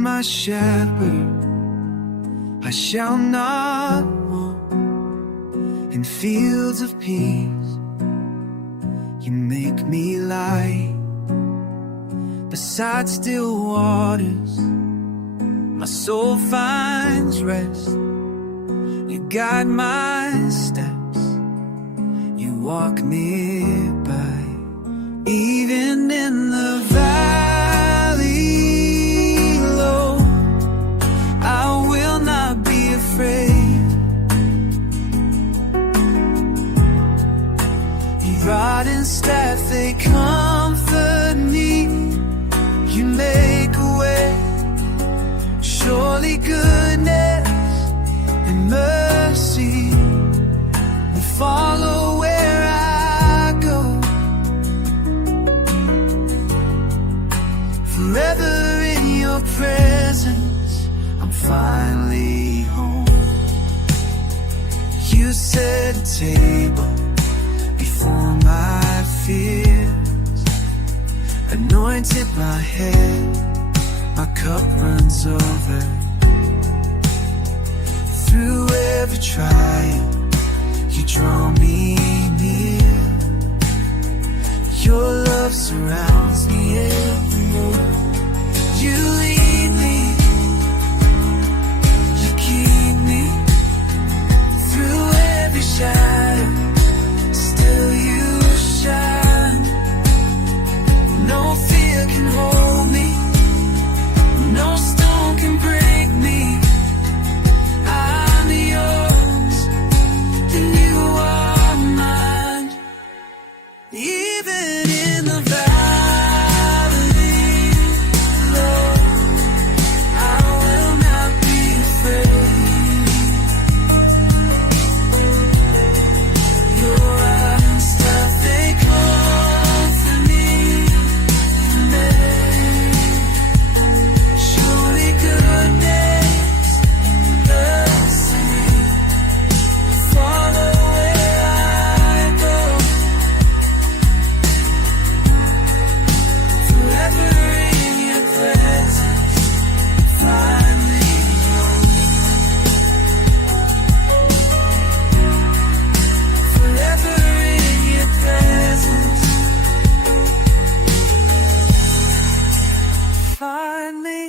my shepherd, I shall not want. In fields of peace, you make me lie beside still waters. My soul finds rest. You guide my steps. You walk nearby. Even in the valley low, I will not be afraid. Your rod and staff, they comfort me. You make a way. Surely goodness and mercy will follow where I go. Forever in your presence, I'm finally home. You set a table before my fears, anointed my head, my cup runs over. Through every trial, you draw me near. Your love surrounds me evermore. You lead me, you keep me. Through every shadow, still you shine. No fear can hold me. No stone can break me. I'm yours, and you are mine. Even in the valley low, I will not be afraid. Your rod and staff, they comfort me. Surely goodness, mercy follow where I go. Forever in your presence, find me home. Forever in your presence, find me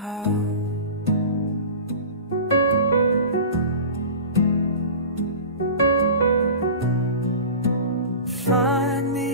home. Find me